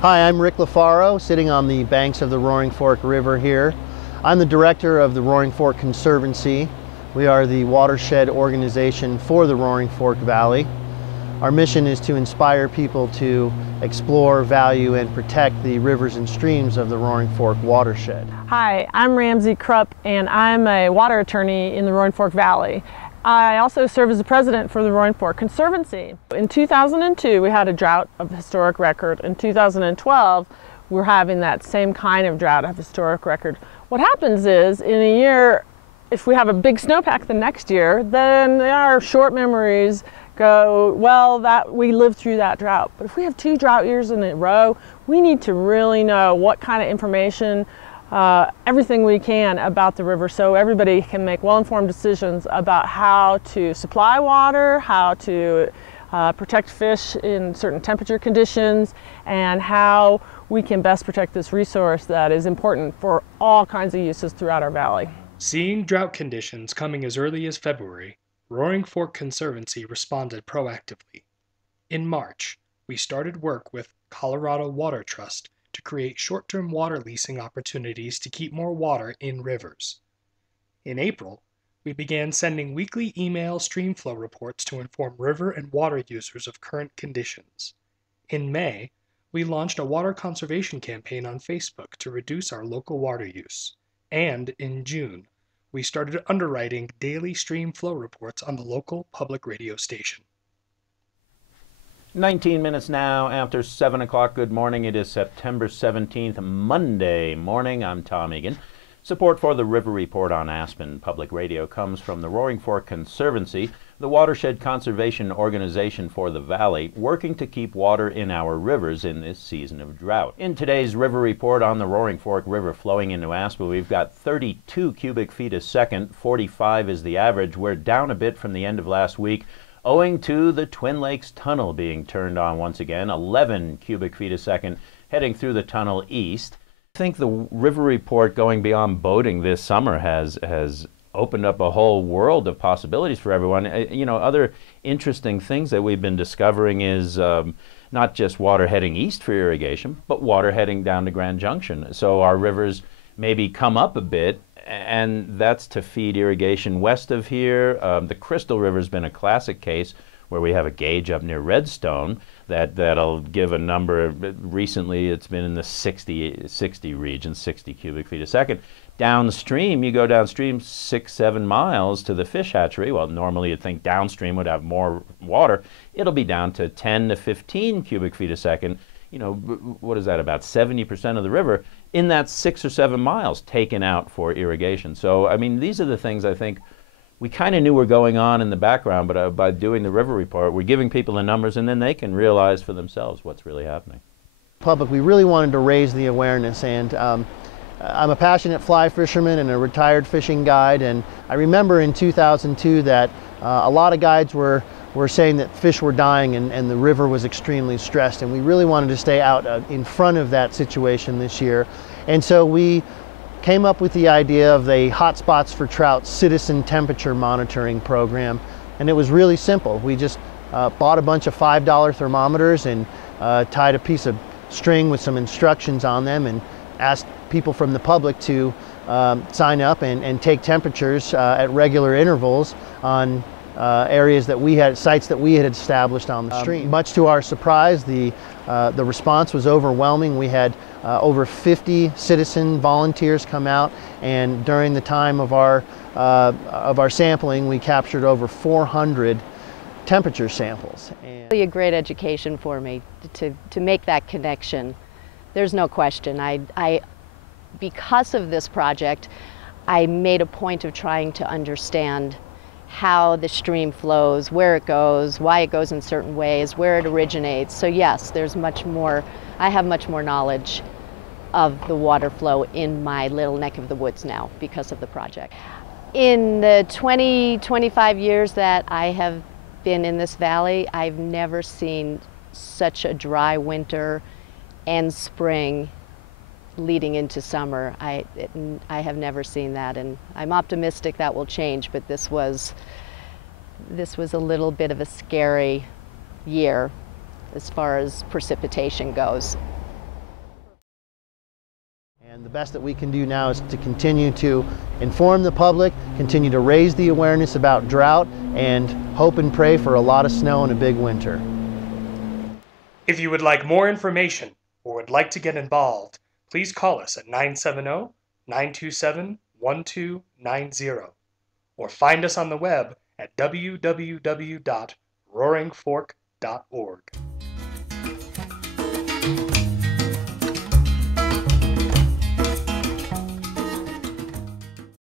Hi, I'm Rick LaFaro, sitting on the banks of the Roaring Fork River here. I'm the director of the Roaring Fork Conservancy. We are the watershed organization for the Roaring Fork Valley. Our mission is to inspire people to explore, value, and protect the rivers and streams of the Roaring Fork watershed. Hi, I'm Ramsey Krupp, and I'm a water attorney in the Roaring Fork Valley. I also serve as the president for the Roaring Fork Conservancy. In 2002, we had a drought of historic record. In 2012, we're having that same kind of drought of historic record. What happens is, in a year, if we have a big snowpack the next year, then our short memories go, well, that we lived through that drought. But if we have 2 drought years in a row, we need to really know what kind of information, everything we can about the river, so everybody can make well-informed decisions about how to supply water, how to protect fish in certain temperature conditions, and how we can best protect this resource that is important for all kinds of uses throughout our valley. Seeing drought conditions coming as early as February, Roaring Fork Conservancy responded proactively. In March, we started work with Colorado Water Trust to create short-term water leasing opportunities to keep more water in rivers. In April, we began sending weekly email stream flow reports to inform river and water users of current conditions. In May, we launched a water conservation campaign on Facebook to reduce our local water use. And in June, we started underwriting daily stream flow reports on the local public radio station. 19 minutes now after 7 o'clock. Good morning. It is September 17th, Monday morning. I'm Tom Egan. Support for the River Report on Aspen Public Radio comes from the Roaring Fork Conservancy, the watershed conservation organization for the valley, working to keep water in our rivers in this season of drought. In today's River Report on the Roaring Fork River flowing into Aspen, we've got 32 cubic feet a second, 45 is the average. We're down a bit from the end of last week, owing to the Twin Lakes Tunnel being turned on once again, 11 cubic feet a second heading through the tunnel east. I think the River Report going beyond boating this summer has opened up a whole world of possibilities for everyone. You know, other interesting things that we've been discovering is not just water heading east for irrigation, but water heading down to Grand Junction. So our rivers maybe come up a bit, and that's to feed irrigation west of here. The Crystal River has been a classic case where we have a gauge up near Redstone that'll give a number. Recently it's been in the 60 region, 60 cubic feet a second. Downstream, you go downstream 6-7 miles to the fish hatchery. Well, normally you'd think downstream would have more water. It'll be down to 10 to 15 cubic feet a second. You know, what is that, about 70% of the river in that 6 or 7 miles taken out for irrigation. So, I mean, these are the things I think we kind of knew were going on in the background, but by doing the River Report, we're giving people the numbers, and then they can realize for themselves what's really happening. Public, we really wanted to raise the awareness, and I'm a passionate fly fisherman and a retired fishing guide, and I remember in 2002 that a lot of guides were saying that fish were dying and the river was extremely stressed, and we really wanted to stay out in front of that situation this year. And so we came up with the idea of the Hotspots for Trout citizen temperature monitoring program, and it was really simple. We just bought a bunch of $5 thermometers and tied a piece of string with some instructions on them and asked people from the public to sign up and take temperatures at regular intervals on areas that we had, sites that we had established on the stream. Much to our surprise, the response was overwhelming. We had over 50 citizen volunteers come out, and during the time of our sampling, we captured over 400 temperature samples. Really a great education for me to make that connection. There's no question. Because of this project, I made a point of trying to understand how the stream flows, where it goes, why it goes in certain ways, where it originates. So yes, there's much more, I have much more knowledge of the water flow in my little neck of the woods now because of the project. In the 25 years that I have been in this valley, I've never seen such a dry winter and spring leading into summer. I have never seen that, and I'm optimistic that will change, but this was a little bit of a scary year as far as precipitation goes. And the best that we can do now is to continue to inform the public, continue to raise the awareness about drought, and hope and pray for a lot of snow and a big winter. If you would like more information or would like to get involved, please call us at 970-927-1290 or find us on the web at www.roaringfork.org.